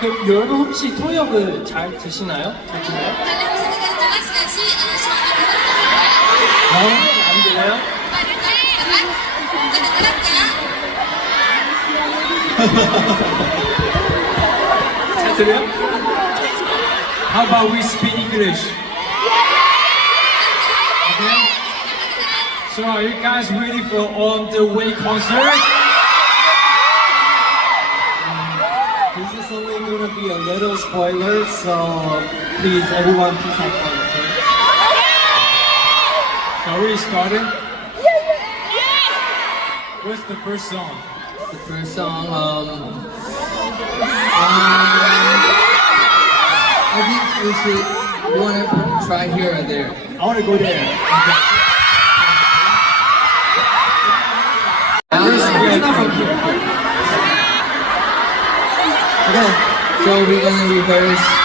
그, 여러분 혹시 통역을 잘 드시나요? 들리나요? 안 들려요? 잘 들려요? How about we speak English? Okay. So are you guys ready for On the Way concert? This is only gonna be a little spoiler, so please, everyone, please have fun, okay? Are we starting? What's the first song? The first song, I think we wanna try here or there. I want to go there. Okay, so we're gonna rehearse.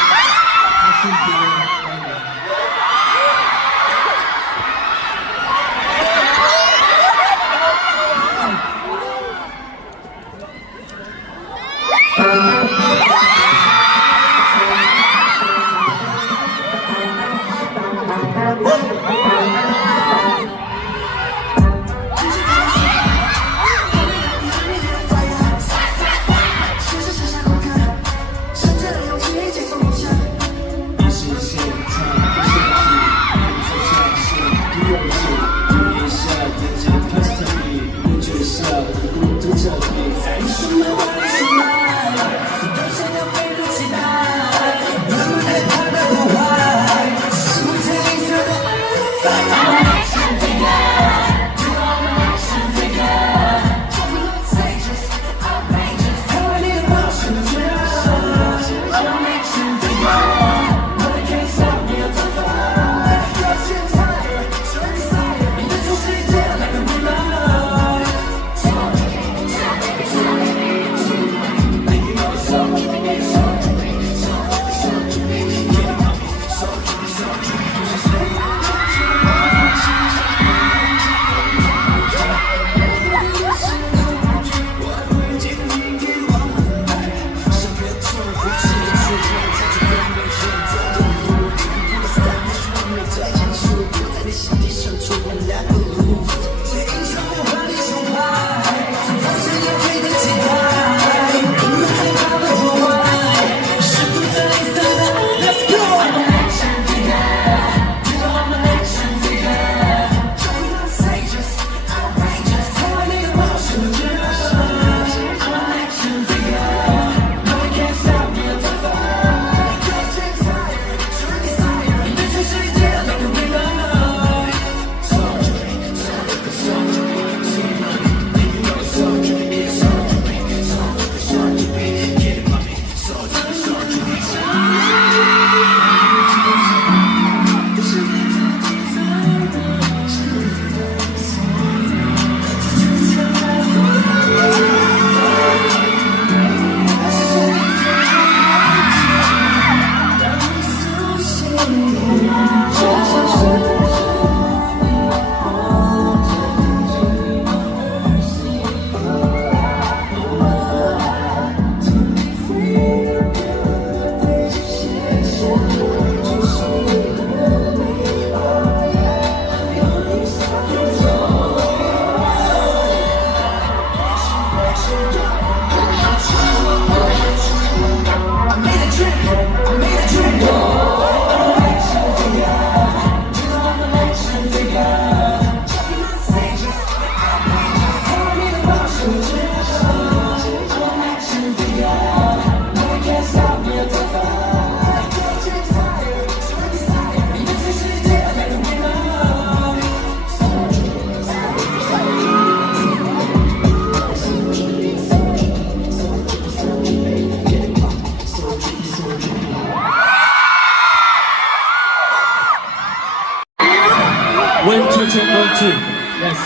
check 1, 2. Yes.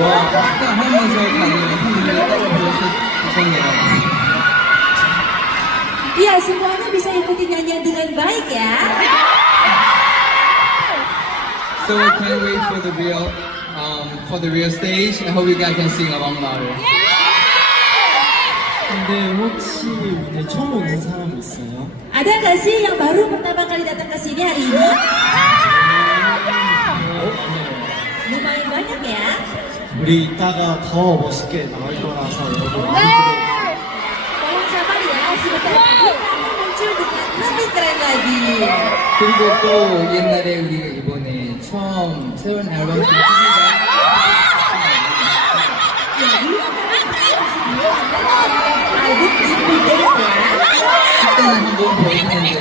와, 아까 하면서 가는 형님들 따라불러서 죄송해요. Iya, semuanya bisa ikuti nyanyian dengan baik ya. So we can't wait for the real for the real stage. I hope you guys can sing along louder. 근데 혹시 오늘 처음 오는 사람 있어요? Ada nggak sih yang baru pertama kali datang ke sini hari ini? Lumayan banyak ya. 우리 이따가 더 멋있게 나올 거라서 여러분 Tolong sabar ya, sebentar lagi kami muncul dengan lebih keren lagi. 그리고 또 옛날에 우리가 이번에 처음 새로운 앨범 Album Indie ya. 그때는 한번 보여줬는데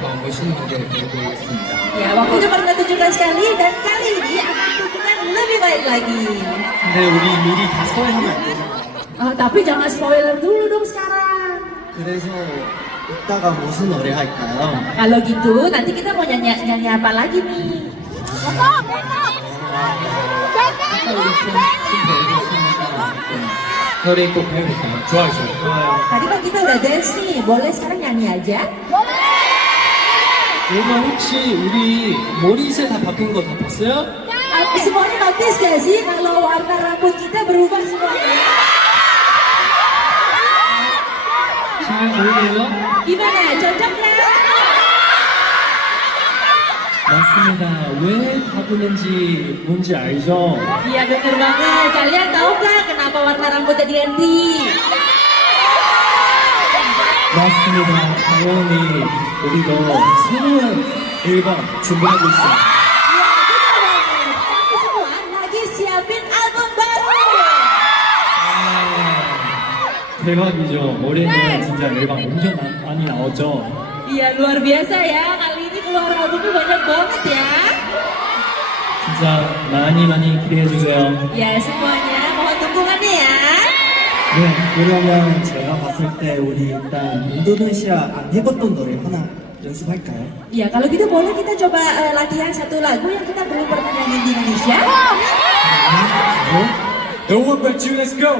더 멋있는 무대를 보여드리겠습니다. Ya, waktu itu pernah tunjukkan sekali dan kali ini akan tunjukkan lebih baik lagi. 근데 우리 미리 다 소개하면 안 돼요. Tapi jangan spoiler dulu dong sekarang. 그래서 이따가 무슨 노래 할까요? Kalau gitu, nanti kita mau nyanyi apa lagi nih? 아까 우리 춤 보여줬으니까 노래 꼭 배워볼까요? 좋아요, 좋아요. Tadi kan kita udah dance nih, boleh sekarang nyanyi aja? 여러분 혹시 우리 머리색 다 바뀐 거 다 봤어요? Semuanya notice gak sih kalau warna rambut kita berubah semuanya? 잘 어울려요? Gimana? Cocok nggak? 맞습니다. 왜 바꾸는지 뭔지 알죠? Iya bener banget. Kalian tahu nggak kenapa warna rambutnya diganti? 맞습니다. 당연히 우리도 새로운 앨범 준비하고 있어요. Kami semua lagi siapin album baru. 대박이죠. 올해는 진짜 앨범 엄청 많이 나왔죠. Iya luar biasa ya. Kali ini keluar albumnya banyak banget ya. 진짜 많이 기대해주세요. Ya semuanya mohon dukungannya ya. 네, 그러면 제가 봤을 때 우리 일단 인도네시아 안 해봤던 노래 하나 연습할까요? Ya kalau gitu boleh kita coba latihan satu lagu yang kita belum pernah nyanyi di Indonesia. No one but you, let's go!